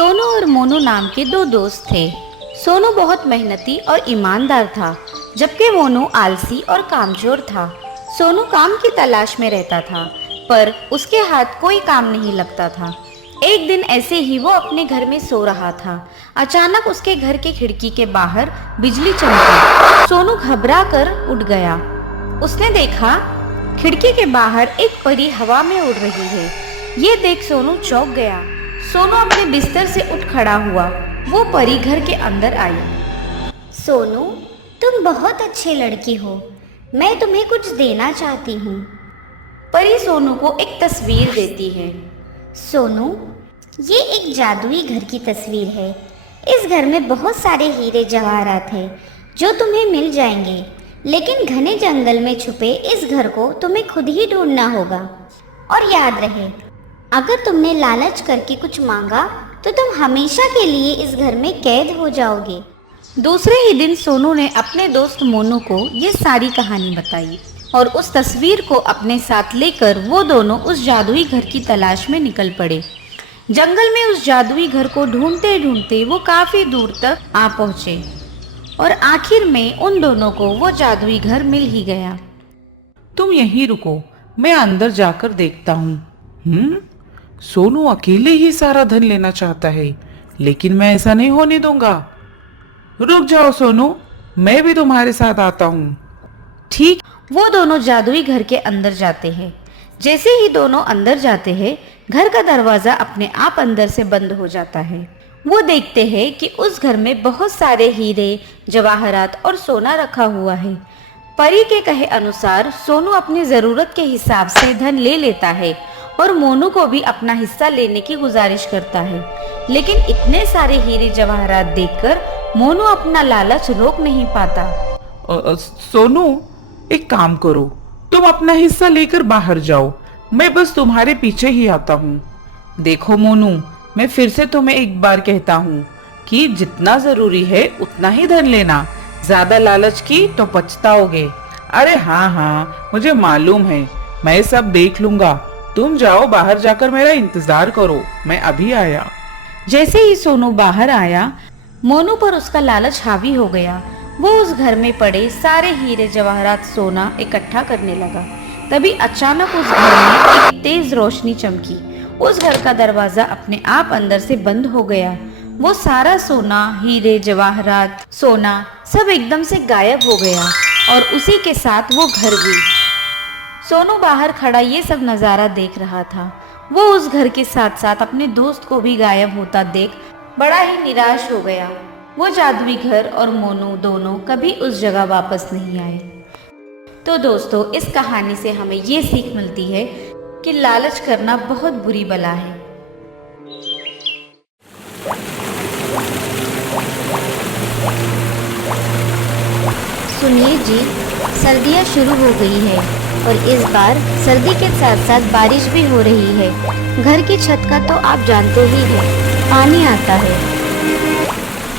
सोनू और मोनू नाम के दो दोस्त थे। सोनू बहुत मेहनती और ईमानदार था, जबकि मोनू आलसी और कामचोर था। सोनू काम की तलाश में रहता था, पर उसके हाथ कोई काम नहीं लगता था। एक दिन ऐसे ही वो अपने घर में सो रहा था। अचानक उसके घर के खिड़की के बाहर बिजली चमकी। सोनू घबरा कर उठ गया। उसने देखा खिड़की के बाहर एक परी हवा में उड़ रही है। ये देख सोनू चौंक गया। सोनू अपने बिस्तर से उठ खड़ा हुआ। वो परी घर के अंदर आई। सोनू, तुम बहुत अच्छी लड़की हो। मैं तुम्हें कुछ देना चाहती हूँ। परी सोनू को एक तस्वीर देती है। सोनू, ये एक जादुई घर की तस्वीर है। इस घर में बहुत सारे हीरे जवाहरात हैं जो तुम्हें मिल जाएंगे, लेकिन घने जंगल में छुपे इस घर को तुम्हें खुद ही ढूंढना होगा। और याद रहे, अगर तुमने लालच करके कुछ मांगा तो तुम हमेशा के लिए इस घर में कैद हो जाओगे। दूसरे ही दिन सोनू ने अपने दोस्त मोनू को ये सारी कहानी बताई और उस तस्वीर को अपने साथ लेकर वो दोनों उस जादुई घर की तलाश में निकल पड़े। जंगल में उस जादुई घर को ढूंढते ढूंढते वो काफी दूर तक आ पहुंचे और आखिर में उन दोनों को वो जादुई घर मिल ही गया। तुम यहीं रुको, मैं अंदर जाकर देखता हूँ। सोनू अकेले ही सारा धन लेना चाहता है, लेकिन मैं ऐसा नहीं होने दूंगा। रुक जाओ सोनू, मैं भी तुम्हारे साथ आता हूँ। ठीक, वो दोनों जादुई घर के अंदर जाते हैं। जैसे ही दोनों अंदर जाते हैं, घर का दरवाजा अपने आप अंदर से बंद हो जाता है। वो देखते हैं कि उस घर में बहुत सारे हीरे, जवाहरात और सोना रखा हुआ है। परी के कहे अनुसार सोनू अपनी जरूरत के हिसाब से धन ले लेता है और मोनू को भी अपना हिस्सा लेने की गुजारिश करता है। लेकिन इतने सारे हीरे जवाहरात देखकर मोनू अपना लालच रोक नहीं पाता। सोनू, एक काम करो, तुम अपना हिस्सा लेकर बाहर जाओ, मैं बस तुम्हारे पीछे ही आता हूँ। देखो मोनू, मैं फिर से तुम्हें एक बार कहता हूँ कि जितना जरूरी है उतना ही धन लेना। ज्यादा लालच की तो पछताओगे। अरे हाँ, मुझे मालूम है, मैं सब देख लूंगा। तुम जाओ, बाहर जाकर मेरा इंतजार करो, मैं अभी आया। जैसे ही सोनू बाहर आया, मोनू पर उसका लालच हावी हो गया। वो उस घर में पड़े सारे हीरे जवाहरात सोना इकट्ठा करने लगा। तभी अचानक उस घर में एक तेज रोशनी चमकी। उस घर का दरवाजा अपने आप अंदर से बंद हो गया। वो सारा सोना, हीरे जवाहरात, सोना सब एकदम से गायब हो गया और उसी के साथ वो घर भी। सोनू बाहर खड़ा ये सब नज़ारा देख रहा था। वो उस घर के साथ साथ अपने दोस्त को भी गायब होता देख बड़ा ही निराश हो गया। वो जादुई घर और मोनू दोनों कभी उस जगह वापस नहीं आए। तो दोस्तों, इस कहानी से हमें ये सीख मिलती है कि लालच करना बहुत बुरी बला है। सुनिए जी, सर्दियाँ शुरू हो गई है और इस बार सर्दी के साथ साथ बारिश भी हो रही है। घर की छत का तो आप जानते ही हैं, पानी आता है।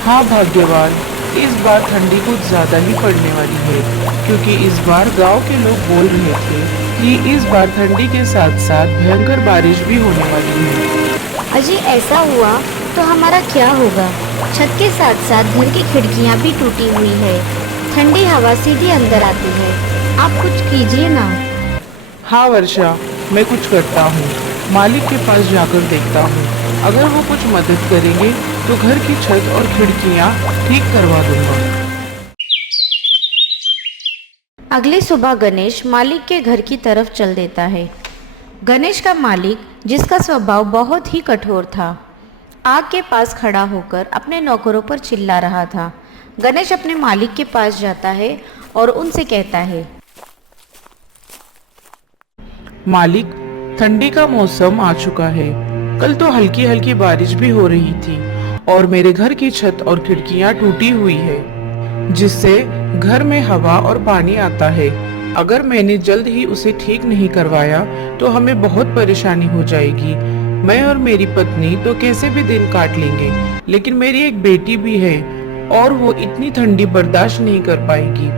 हाँ भाग्यवान, इस बार ठंडी कुछ ज्यादा ही पड़ने वाली है, क्योंकि इस बार गांव के लोग बोल रहे थे कि इस बार ठंडी के साथ साथ भयंकर बारिश भी होने वाली है। अजी, ऐसा हुआ तो हमारा क्या होगा? छत के साथ साथ घर की खिड़कियाँ भी टूटी हुई है। ठंडी हवा सीधी अंदर आती है। आप कुछ कीजिए ना। हाँ वर्षा, मैं कुछ करता हूँ। मालिक के पास जाकर देखता हूँ, अगर वो कुछ मदद करेंगे तो घर की छत और खिड़कियाँ ठीक करवा दूंगा। अगली सुबह गणेश मालिक के घर की तरफ चल देता है। गणेश का मालिक, जिसका स्वभाव बहुत ही कठोर था, आग के पास खड़ा होकर अपने नौकरों पर चिल्ला रहा था। गणेश अपने मालिक के पास जाता है और उनसे कहता है, मालिक, ठंडी का मौसम आ चुका है। कल तो हल्की हल्की बारिश भी हो रही थी और मेरे घर की छत और खिड़कियां टूटी हुई है, जिससे घर में हवा और पानी आता है। अगर मैंने जल्द ही उसे ठीक नहीं करवाया तो हमें बहुत परेशानी हो जाएगी। मैं और मेरी पत्नी तो कैसे भी दिन काट लेंगे, लेकिन मेरी एक बेटी भी है और वो इतनी ठंडी बर्दाश्त नहीं कर पाएगी।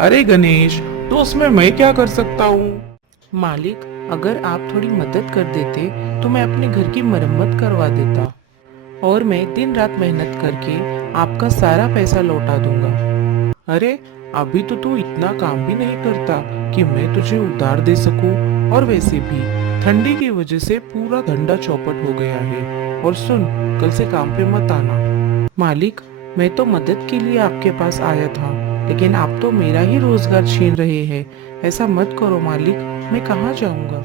अरे गणेश, तो उसमें मैं क्या कर सकता हूँ? मालिक, अगर आप थोड़ी मदद कर देते तो मैं अपने घर की मरम्मत करवा देता। और मैं दिन रात मेहनत करके आपका सारा पैसा लौटा दूंगा। अरे अभी तो तू इतना काम भी नहीं करता कि मैं तुझे उधार दे सकूं, और वैसे भी ठंडी की वजह से पूरा धंधा चौपट हो गया है। और सुन, कल से काम पे मत आना। मालिक, मैं तो मदद के लिए आपके पास आया था, लेकिन आप तो मेरा ही रोजगार छीन रहे हैं। ऐसा मत करो मालिक, मैं कहाँ जाऊंगा।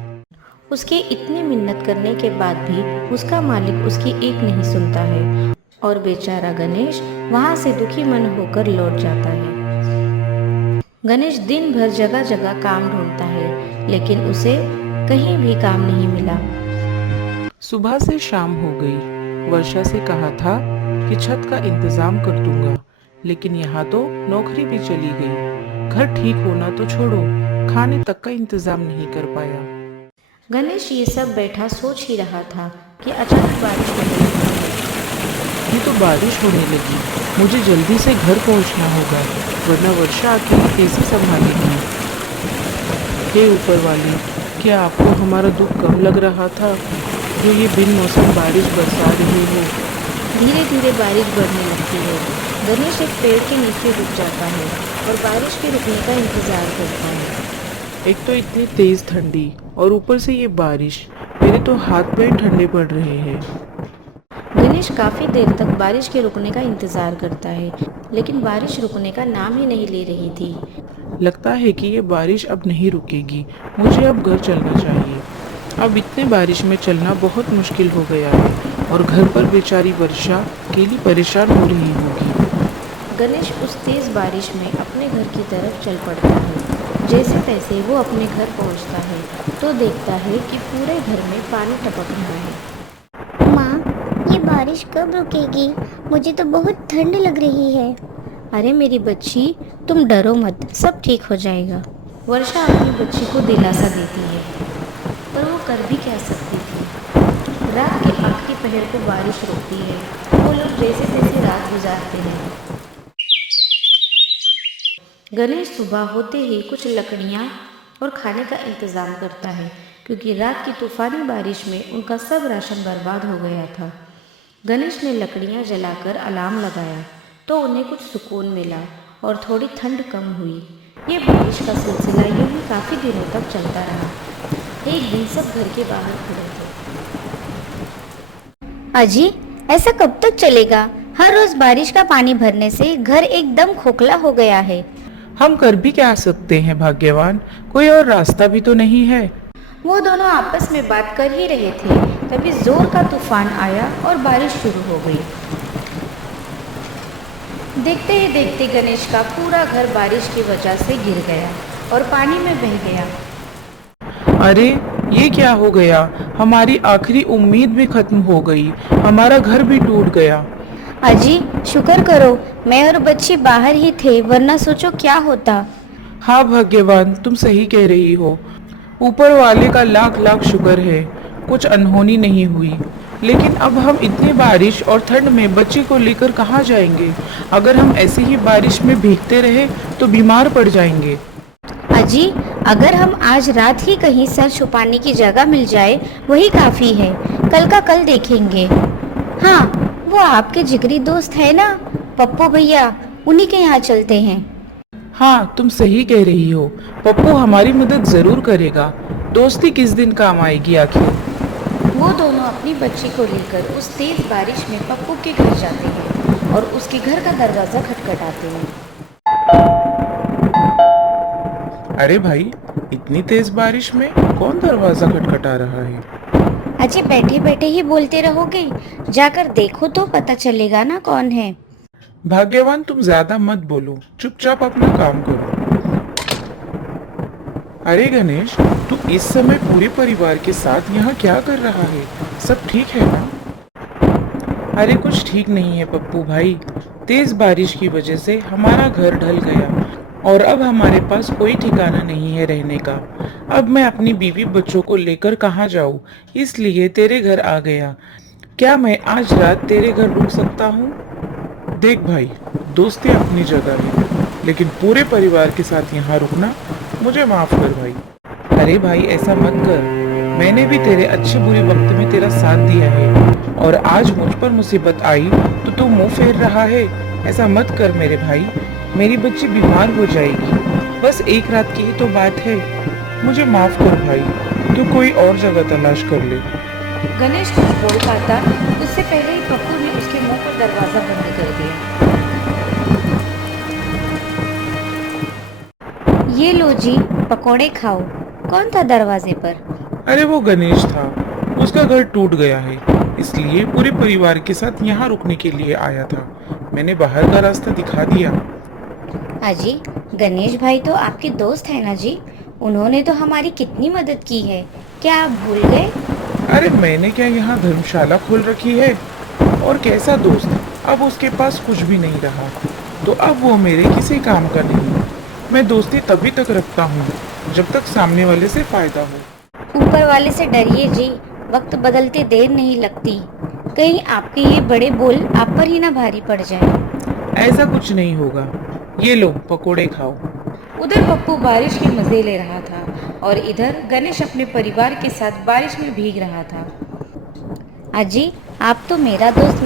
उसके इतनी मिन्नत करने के बाद भी उसका मालिक उसकी एक नहीं सुनता है और बेचारा गणेश वहां से दुखी मन होकर लौट जाता है। गणेश दिन भर जगह जगह काम ढूंढता है, लेकिन उसे कहीं भी काम नहीं मिला। सुबह से शाम हो गई। वर्षा से कहा था कि छत का इंतजाम कर दूंगा, लेकिन यहाँ तो नौकरी भी चली गई। घर ठीक होना तो छोड़ो, खाने तक का इंतजाम नहीं कर पाया। गणेश ये सब बैठा सोच ही रहा था कि अचानक बारिश होने लगी। ये तो बारिश होने लगी, मुझे जल्दी से घर पहुंचना होगा, वरना वर्षा आके कैसे संभालेगी। हे ऊपर वाले, क्या आपको हमारा दुख कम लग रहा था जो ये बिन मौसम बारिश बरसा रही है। धीरे धीरे बारिश बढ़ने लगती है। गणेश एक पेड़ के नीचे रुक जाता है और बारिश के रुकने का इंतजार करता है। एक तो इतनी तेज ठंडी और ऊपर से ये बारिश, मेरे तो हाथ पैर ठंडे पड़ रहे हैं। गणेश काफी देर तक बारिश के रुकने का इंतजार करता है, लेकिन बारिश रुकने का नाम ही नहीं ले रही थी। लगता है कि ये बारिश अब नहीं रुकेगी, मुझे अब घर चलना चाहिए। अब इतने बारिश में चलना बहुत मुश्किल हो गया है, और घर पर बेचारी वर्षा अकेली परेशान हो रही होगी। गणेश उस तेज बारिश में अपने घर की तरफ चल पड़ता है। जैसे तैसे वो अपने घर पहुंचता है तो देखता है कि पूरे घर में पानी टपक रहा है। माँ, ये बारिश कब रुकेगी? मुझे तो बहुत ठंड लग रही है। अरे मेरी बच्ची, तुम डरो मत, सब ठीक हो जाएगा। वर्षा अपनी बच्ची को दिलासा देती है, पर वो कर भी क्या सकती थी। रात के आखिरी पहर को बारिश रुकती है। वो लोग जैसे तैसे रात गुजारते हैं। गणेश सुबह होते ही कुछ लकड़ियाँ और खाने का इंतज़ाम करता है, क्योंकि रात की तूफानी बारिश में उनका सब राशन बर्बाद हो गया था। गणेश ने लकड़ियाँ जलाकर अलार्म लगाया तो उन्हें कुछ सुकून मिला और थोड़ी ठंड कम हुई। ये बारिश का सिलसिला यूं ही काफ़ी दिनों तक चलता रहा। एक दिन सब घर के बाहर खड़े थे। अजी, ऐसा कब तक चलेगा? हर रोज बारिश का पानी भरने से घर एकदम खोखला हो गया है। हम कर भी क्या सकते हैं भाग्यवान, कोई और रास्ता भी तो नहीं है। वो दोनों आपस में बात कर ही रहे थे, तभी जोर का तूफान आया और बारिश शुरू हो गई। देखते ही देखते गणेश का पूरा घर बारिश की वजह से गिर गया और पानी में बह गया। अरे ये क्या हो गया, हमारी आखिरी उम्मीद भी खत्म हो गई, हमारा घर भी टूट गया। अजी, शुक्र करो मैं और बच्ची बाहर ही थे, वरना सोचो क्या होता। हाँ भाग्यवान, तुम सही कह रही हो। ऊपर वाले का लाख लाख शुक्र है, कुछ अनहोनी नहीं हुई। लेकिन अब हम इतनी बारिश और ठंड में बच्ची को लेकर कहाँ जाएंगे? अगर हम ऐसे ही बारिश में भीगते रहे तो बीमार पड़ जाएंगे। अजी, अगर हम आज रात ही कहीं सर छुपाने की जगह मिल जाए वही काफी है, कल का कल देखेंगे। हाँ, वो आपके जिगरी दोस्त है ना, पप्पू भैया, उन्हीं के यहाँ चलते हैं। हाँ, तुम सही कह रही हो, पप्पू हमारी मदद जरूर करेगा। दोस्ती किस दिन काम आएगी आखिर। वो दोनों अपनी बच्ची को लेकर उस तेज बारिश में पप्पू के घर जाते हैं और उसके घर का दरवाजा खटखटाते हैं। अरे भाई, इतनी तेज बारिश में कौन दरवाजा खटखटा रहा है? अजी, बैठे बैठे ही बोलते रहोगे? जाकर देखो तो पता चलेगा ना कौन है। भाग्यवान, तुम ज्यादा मत बोलो, चुपचाप अपना काम करो। अरे गणेश, तू इस समय पूरे परिवार के साथ यहाँ क्या कर रहा है? सब ठीक है ना? अरे कुछ ठीक नहीं है पप्पू भाई, तेज बारिश की वजह से हमारा घर ढल गया और अब हमारे पास कोई ठिकाना नहीं है रहने का। अब मैं अपनी बीवी बच्चों को लेकर कहाँ जाऊँ, इसलिए तेरे घर आ गया। क्या मैं आज रात तेरे घर रुक सकता हूँ? देख भाई, दोस्ती अपनी जगह है, लेकिन पूरे परिवार के साथ यहाँ रुकना मुझे माफ कर भाई। अरे भाई, ऐसा मत कर, मैंने भी तेरे अच्छे बुरे वक्त में तेरा साथ दिया है और आज मुझ पर मुसीबत आई तो तू मुंह फेर रहा है। ऐसा मत कर मेरे भाई, मेरी बच्ची बीमार हो जाएगी। बस एक रात की ही तो बात है। मुझे माफ कर भाई, तू कोई और जगह तलाश कर ले। गणेश कुछ बोल पाता उससे पहले ही पप्पू ने उसके मुंह पर दरवाजा बंद कर दिया। ये लो जी, पकोड़े खाओ। कौन था दरवाजे पर? अरे वो गणेश था, उसका घर टूट गया है, इसलिए पूरे परिवार के साथ यहाँ रुकने के लिए आया था। मैंने बाहर का रास्ता दिखा दिया। अजी, गणेश भाई तो आपके दोस्त है ना जी? उन्होंने तो हमारी कितनी मदद की है, क्या आप भूल गए? अरे मैंने क्या यहाँ धर्मशाला खोल रखी है? और कैसा दोस्त, अब उसके पास कुछ भी नहीं रहा, तो अब वो मेरे किसी काम का नहीं। मैं दोस्ती तभी तक रखता हूँ जब तक सामने वाले से फायदा हो। ऊपर वाले से डरिए जी, वक्त बदलते देर नहीं लगती। कहीं आपके ये बड़े बोल आप पर ही ना भारी पड़ जाए। ऐसा कुछ नहीं होगा। ये लो पकोड़े खाओ। उधर पप्पू बारिश के मजे ले रहा था और इधर गणेश अपने परिवार के साथ बारिश में भीग रहा था। अजी, आप तो मेरा दोस्त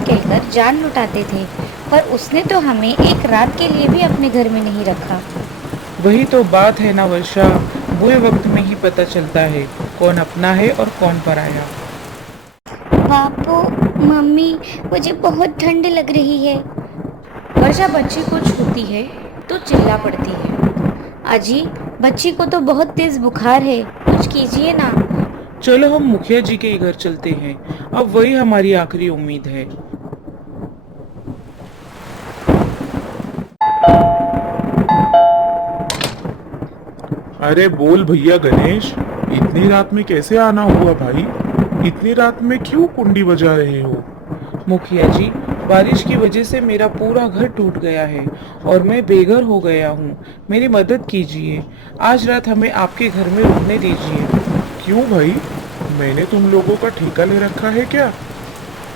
कहकर जान लुटाते थे, पर उसने तो हमें एक रात के लिए भी अपने घर में नहीं रखा। वही तो बात है ना वर्षा, बुरे वक्त में ही पता चलता है कौन अपना है और कौन पराया। पापू, मम्मी, मुझे बहुत ठंड लग रही है। वर्षा बच्ची को छूती है तो चिल्ला पड़ती है। अजी, बच्ची को तो बहुत तेज बुखार है, कुछ कीजिए ना। चलो हम मुखिया जी के घर चलते हैं, अब वही हमारी आखिरी उम्मीद है। अरे बोल भैया गणेश, इतनी रात में कैसे आना हुआ भाई? इतनी रात में क्यों कुंडी बजा रहे हो? मुखिया जी, बारिश की वजह से मेरा पूरा घर टूट गया है और मैं बेघर हो गया हूँ। मेरी मदद कीजिए। आज रात हमें आपके घर में रुकने दीजिए। क्यों भाई, मैंने तुम लोगों का ठेका ले रखा है क्या?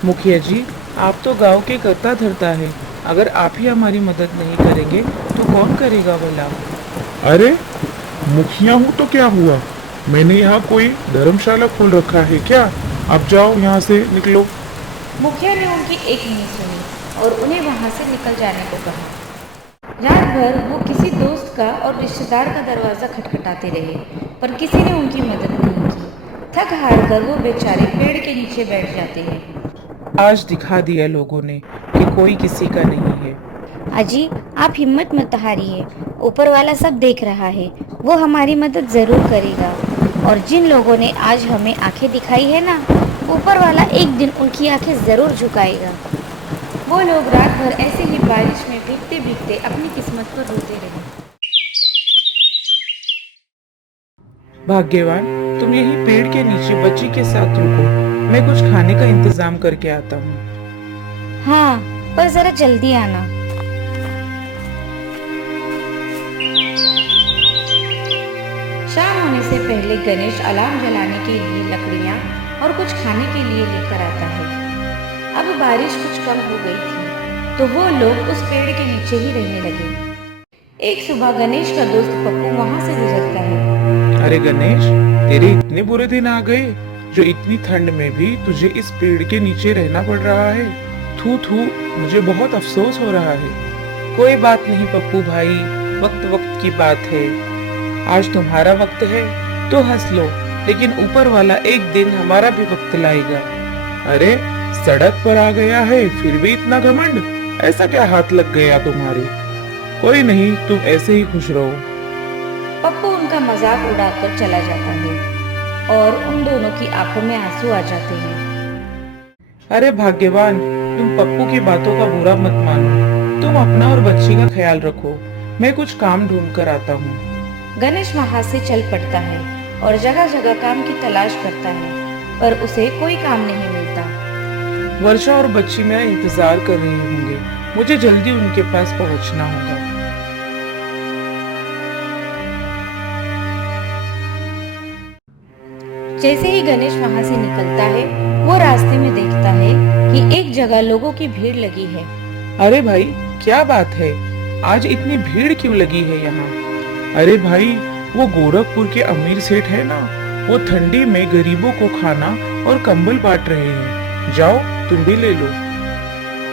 मुखिया जी, आप तो गांव के करता धरता है, अगर आप ही हमारी मदद नहीं करेंगे तो कौन करेगा भला? अरे मुखिया हूँ तो क्या हुआ, मैंने यहाँ कोई धर्मशाला खोल रखा है क्या? अब जाओ यहाँ से, निकलो। मुखिया ने उनकी एक नहीं सुनी और उन्हें वहां से निकल जाने को कहा। रात भर वो किसी दोस्त का और रिश्तेदार का दरवाजा खटखटाते रहे, पर किसी ने उनकी मदद नहीं की। थक हार कर वो बेचारे पेड़ के नीचे बैठ जाते हैं। आज दिखा दिया लोगों ने कि कोई किसी का नहीं है। अजी, आप हिम्मत मत हारिए, ऊपर वाला सब देख रहा है, वो हमारी मदद जरूर करेगा। और जिन लोगों ने आज हमें आंखें दिखाई है ना, ऊपर वाला एक दिन उनकी आंखें जरूर झुकाएगा। वो लोग रात भर ऐसे ही बारिश में भीगते भीगते अपनी किस्मत को रोते रहे। भाग्यवान, तुम यही पेड़ के नीचे बच्ची के साथ रुको, मैं कुछ खाने का इंतजाम करके आता हूँ। हाँ, पर जरा जल्दी आना। शाम होने से पहले गणेश अलार्म जलाने के लिए लकड़ियाँ और कुछ खाने के लिए लेकर आता है। अब बारिश कुछ कम हो गई थी तो वो लोग उस पेड़ के नीचे ही रहने लगे। एक सुबह गणेश का दोस्त पप्पू वहां से गुजरता है। अरे गणेश, तेरे इतने बुरे दिन आ गए जो इतनी ठंड में भी तुझे इस पेड़ के नीचे रहना पड़ रहा है। थू थू, मुझे बहुत अफसोस हो रहा है। कोई बात नहीं पप्पू भाई, वक्त वक्त की बात है। आज तुम्हारा वक्त है तो हंस लो, लेकिन ऊपर वाला एक दिन हमारा भी वक्त लाएगा। अरे सड़क पर आ गया है फिर भी इतना घमंड, ऐसा क्या हाथ लग गया तुम्हारे? कोई नहीं, तुम ऐसे ही खुश रहो। पप्पू उनका मजाक उड़ाकर चला जाता है और उन दोनों की आंखों में आंसू आ जाते हैं। अरे भाग्यवान, तुम पप्पू की बातों का बुरा मत मानो। तुम अपना और बच्ची का ख्याल रखो, मैं कुछ काम ढूंढ कर आता हूँ। गणेश वहां से चल पड़ता है और जगह जगह काम की तलाश करता है, पर उसे कोई काम नहीं मिलता। वर्षा और बच्ची मेरा इंतजार कर रहे होंगे, मुझे जल्दी उनके पास पहुंचना होगा। जैसे ही गणेश वहां से निकलता है, वो रास्ते में देखता है कि एक जगह लोगों की भीड़ लगी है। अरे भाई, क्या बात है, आज इतनी भीड़ क्यों लगी है यहाँ? अरे भाई, वो गोरखपुर के अमीर सेठ है ना, वो ठंडी में गरीबों को खाना और कंबल बांट रहे हैं। जाओ तुम भी ले लो।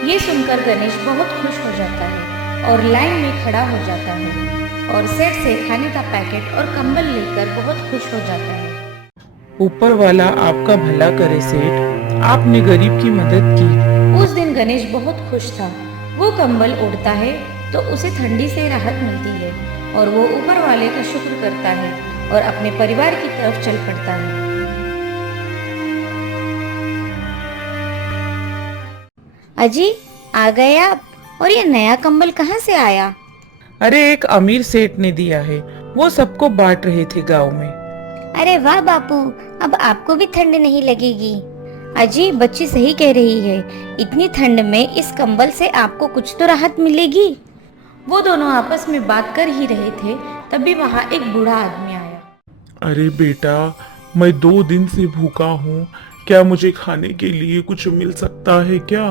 ये सुनकर गणेश बहुत खुश हो जाता है और लाइन में खड़ा हो जाता है और सेठ से खाने का पैकेट और कंबल लेकर बहुत खुश हो जाता है। ऊपर वाला आपका भला करे सेठ, आपने गरीब की मदद की। उस दिन गणेश बहुत खुश था। वो कंबल ओढ़ता है तो उसे ठंडी से राहत मिलती है और वो ऊपर वाले का शुक्र करता है और अपने परिवार की तरफ चल पड़ता है। अजी, आ गए आप? और ये नया कंबल कहाँ से आया? अरे एक अमीर सेठ ने दिया है, वो सबको बांट रहे थे गांव में। अरे वाह बापू, अब आपको भी ठंड नहीं लगेगी। अजी, बच्ची सही कह रही है, इतनी ठंड में इस कंबल से आपको कुछ तो राहत मिलेगी। वो दोनों आपस में बात कर ही रहे थे, तभी वहाँ एक बूढ़ा आदमी आया। अरे बेटा, मैं 2 दिन से भूखा हूँ, क्या मुझे खाने के लिए कुछ मिल सकता है क्या?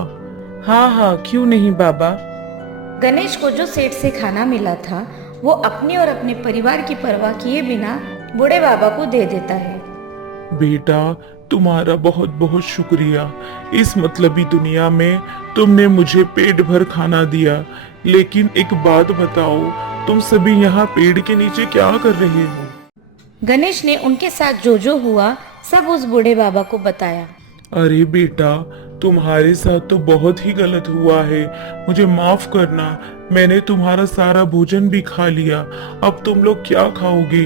हाँ हाँ, क्यों नहीं बाबा। गणेश को जो सेठ से खाना मिला था वो अपने और अपने परिवार की परवाह किए बिना बूढ़े बाबा को दे देता है। बेटा, तुम्हारा बहुत बहुत शुक्रिया। इस मतलबी दुनिया में तुमने मुझे पेट भर खाना दिया। लेकिन एक बात बताओ, तुम सभी यहाँ पेड़ के नीचे क्या कर रहे हो? गणेश ने उनके साथ जो हुआ सब उस बूढ़े बाबा को बताया। अरे बेटा, तुम्हारे साथ तो बहुत ही गलत हुआ है। मुझे माफ करना, मैंने तुम्हारा सारा भोजन भी खा लिया। अब तुम लोग क्या खाओगे?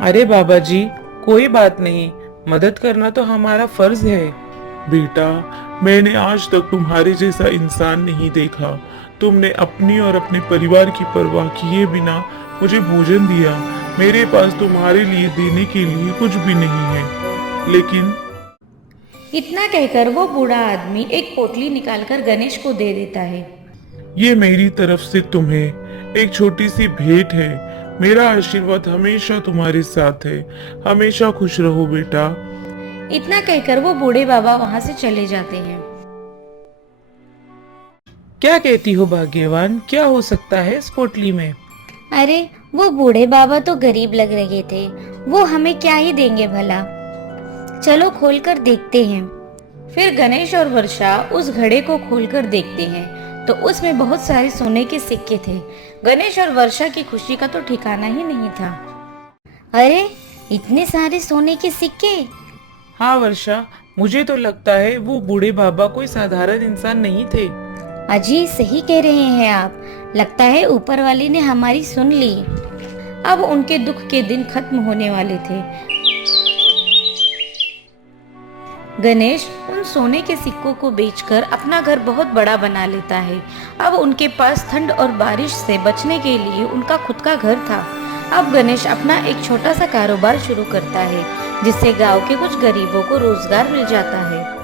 अरे बाबा जी, कोई बात नहीं, मदद करना तो हमारा फर्ज है। बेटा, मैंने आज तक तुम्हारे जैसा इंसान नहीं देखा। तुमने अपनी और अपने परिवार की परवाह किए बिना मुझे भोजन दिया। मेरे पास तुम्हारे लिए देने के लिए कुछ भी नहीं है। लेकिन इतना कहकर वो बूढ़ा आदमी एक पोटली निकालकर गणेश को दे देता है। ये मेरी तरफ से तुम्हें एक छोटी सी भेंट है। मेरा आशीर्वाद हमेशा तुम्हारे साथ है। हमेशा खुश रहो बेटा। इतना कहकर वो बूढ़े बाबा वहाँ से चले जाते हैं। क्या कहती हो भाग्यवान, क्या हो सकता है इस पोटली में? अरे, वो बूढ़े बाबा तो गरीब लग रहे थे, वो हमें क्या ही देंगे भला। चलो खोलकर देखते हैं। फिर गणेश और वर्षा उस घड़े को खोलकर देखते हैं तो उसमें बहुत सारे सोने के सिक्के थे। गणेश और वर्षा की खुशी का तो ठिकाना ही नहीं था। अरे, इतने सारे सोने के सिक्के! हाँ वर्षा, मुझे तो लगता है वो बूढ़े बाबा कोई साधारण इंसान नहीं थे। अजी, सही कह रहे हैं आप। लगता है ऊपर वाले ने हमारी सुन ली। अब उनके दुख के दिन खत्म होने वाले थे। गणेश उन सोने के सिक्कों को बेचकर अपना घर बहुत बड़ा बना लेता है। अब उनके पास ठंड और बारिश से बचने के लिए उनका खुद का घर था। अब गणेश अपना एक छोटा सा कारोबार शुरू करता है जिससे गांव के कुछ गरीबों को रोजगार मिल जाता है।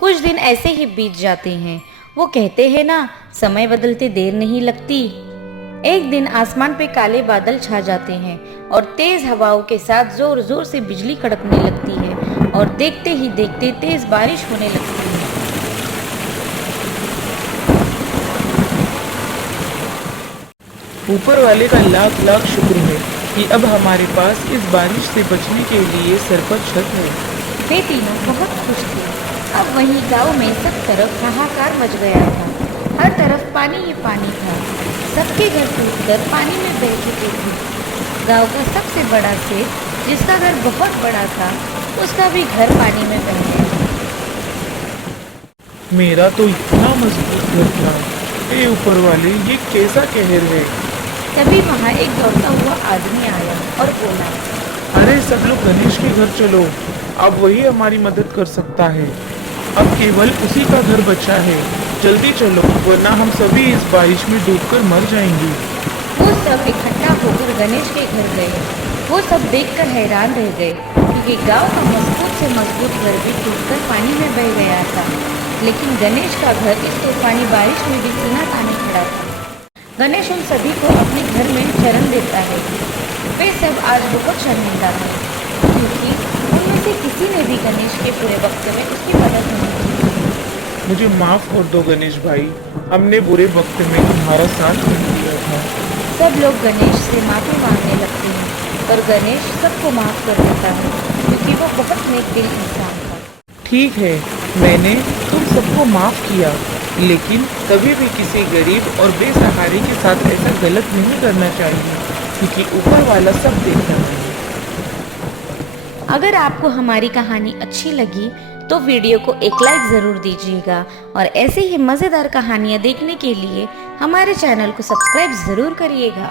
कुछ दिन ऐसे ही बीत जाते हैं। वो कहते हैं ना, समय बदलते देर नहीं लगती। एक दिन आसमान पे काले बादल छा जाते हैं और तेज हवाओं के साथ जोर जोर से बिजली कड़कने लगती है और देखते ही देखते तेज बारिश होने लगती है। ऊपर वाले का लाख लाख शुक्र है कि अब हमारे पास इस बारिश से बचने के लिए सर पर छत है। वे तीनों बहुत खुश थे। अब वहीं गांव में सब तरफ हाहाकार मच गया था। हर तरफ पानी ही पानी था। सबके घर टूटकर पानी में बह चुके थे। गांव का सबसे बड़ा सेठ, जिसका घर बहुत बड़ा था, उसका भी घर पानी में बह गया। मेरा तो इतना मजबूत घर था। हे ऊपर वाले, ये कैसा कहर है? तभी वहाँ एक दौड़ता हुआ आदमी आया और बोला, अरे सब लोग गणेश के घर चलो, अब वही हमारी मदद कर सकता है। अब केवल उसी का घर बचा है। जल्दी चलो, वरना हम सभी इस बारिश में डूबकर मर जाएंगे। वो सब इकट्ठा होकर गणेश के घर गए। वो सब देखकर हैरान रह गए क्योंकि गांव का मजबूत से मजबूत घर भी टूटकर पानी में बह गया था, लेकिन गणेश का घर इस तूफानी बारिश में भी सीना ताने खड़ा था। गणेश उन सभी को अपने घर में शरण देता है। वे सब आज बहुत शर्मिंदा थे क्योंकि उनमें से किसी ने भी गणेश के बुरे वक्त में उसकी मदद नहीं की। मुझे माफ कर दो गणेश भाई, हमने बुरे वक्त में तुम्हारा साथ नहीं दिया था। सब लोग गणेश से माफी मांगने लगते हैं। पर गणेश सबको माफ कर देता है क्योंकि वो बहुत नेक दिल इंसान था। ठीक है, मैंने तुम सबको माफ किया, लेकिन कभी भी किसी गरीब और बेसहारे के साथ ऐसा गलत नहीं करना चाहिए, क्योंकि ऊपर वाला सब देख रहा है। अगर आपको हमारी कहानी अच्छी लगी तो वीडियो को एक लाइक ज़रूर दीजिएगा और ऐसे ही मज़ेदार कहानियाँ देखने के लिए हमारे चैनल को सब्सक्राइब ज़रूर करिएगा।